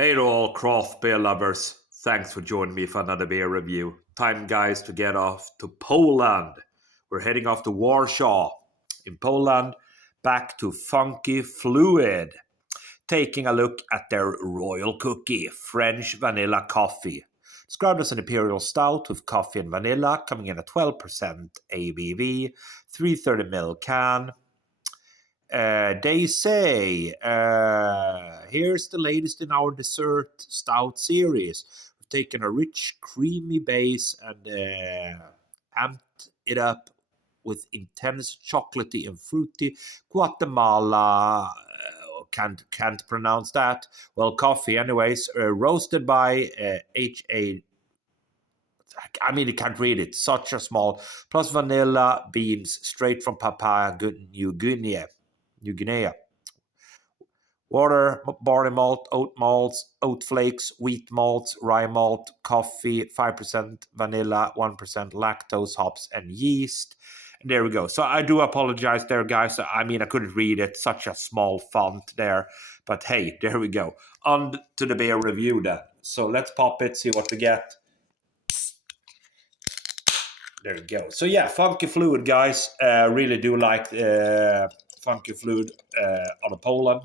Hey to all craft beer lovers. Thanks for joining me for another beer review. Time, guys, to get off to Poland. We're heading off to Warsaw in Poland, back to Funky Fluid, taking a look at their Royal Cookie French Vanilla Coffee. Described as an Imperial Stout with coffee and vanilla, coming in at 12% ABV, 330ml can. They say, here's the latest in our dessert stout series. We've taken a rich, creamy base and amped it up with intense chocolatey and fruity Guatemala. Can't pronounce that. Well, coffee, anyways. Roasted by H.A. I mean, you can't read it. Such a small. Plus vanilla beans straight from Papua New Guinea. New Guinea. Water, barley malt, oat malts, oat flakes, wheat malts, rye malt, coffee, 5% vanilla, 1% lactose, hops, and yeast. And there we go. So I do apologize there, guys. I mean, I couldn't read it. Such a small font there. But hey, there we go. On to the beer review then. So let's pop it, see what we get. There we go. So yeah, Funky Fluid, guys. Really do like Funky Fluid out of Poland.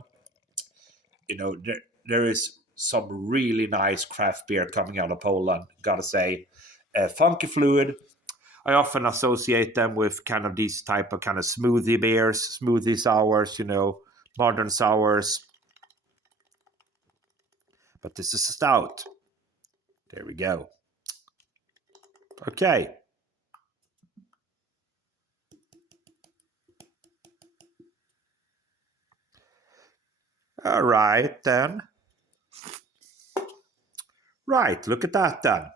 You know, there is some really nice craft beer coming out of Poland, gotta say. Funky Fluid, I often associate them with kind of these type of kind of smoothie beers, smoothie sours, modern sours. But this is a stout. There we go. Okay. All right, then. Right, look at that, then.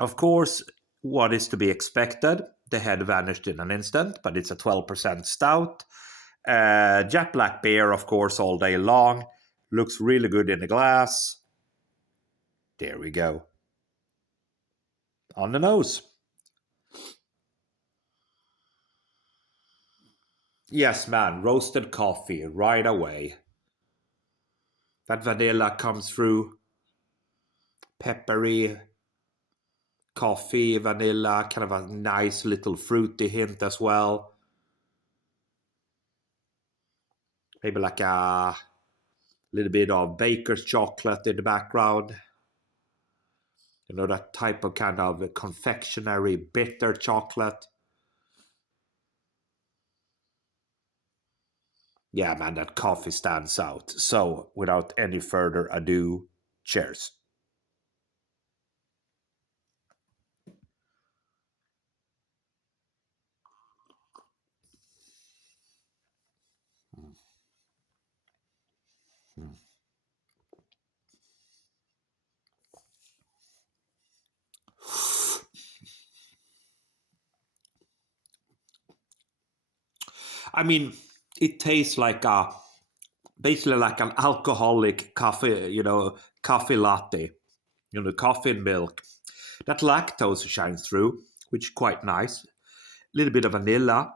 Of course, what is to be expected? The head vanished in an instant, but it's a 12% stout. Jet black beer, of course, all day long. Looks really good in the glass. There we go. On the nose. Yes, man, roasted coffee right away. That vanilla comes through. Peppery coffee, vanilla, kind of a nice little fruity hint as well. Maybe like a little bit of baker's chocolate in the background. That type of kind of confectionery bitter chocolate. Yeah, man, that coffee stands out. So, without any further ado, cheers. I mean, it tastes like basically like an alcoholic coffee, coffee latte, coffee and milk. That lactose shines through, which is quite nice. A little bit of vanilla.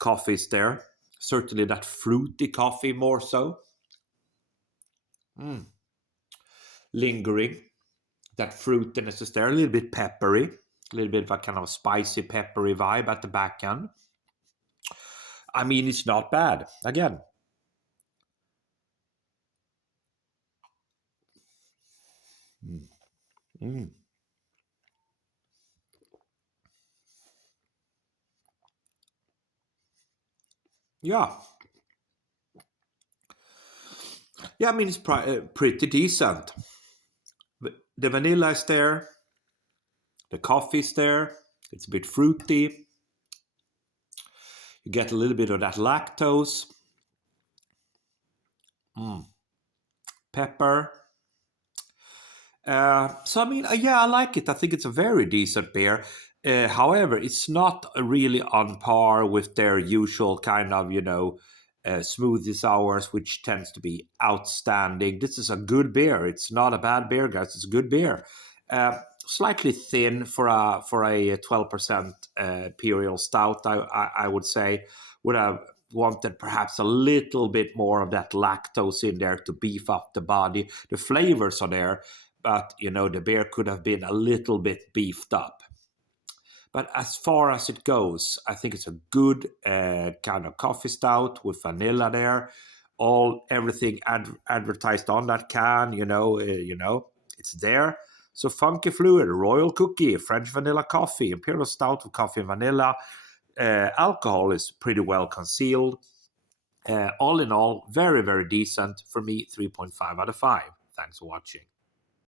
Coffee is there. Certainly that fruity coffee more so. Lingering. That fruitiness is there. A little bit peppery. A little bit of a kind of spicy, peppery vibe at the back end. I mean, it's not bad. Again. Yeah. Yeah, I mean, it's pretty decent. The vanilla is there. The coffee is there. It's a bit fruity. You get a little bit of that lactose. Pepper. So, I mean, yeah, I like it. I think it's a very decent beer. However, it's not really on par with their usual kind of, smoothie sours, which tends to be outstanding. This is a good beer. It's not a bad beer, guys. It's a good beer. Slightly thin for a 12% Imperial Stout, I would say. Would have wanted perhaps a little bit more of that lactose in there to beef up the body. The flavors are there, but the beer could have been a little bit beefed up. But as far as it goes, I think it's a good kind of coffee stout with vanilla there. Everything advertised on that can, it's there. So funky fluid, royal cookie, French vanilla coffee, imperial stout with coffee and vanilla. Alcohol is pretty well concealed. All in all, very, very decent. For me, 3.5 out of 5. Thanks for watching.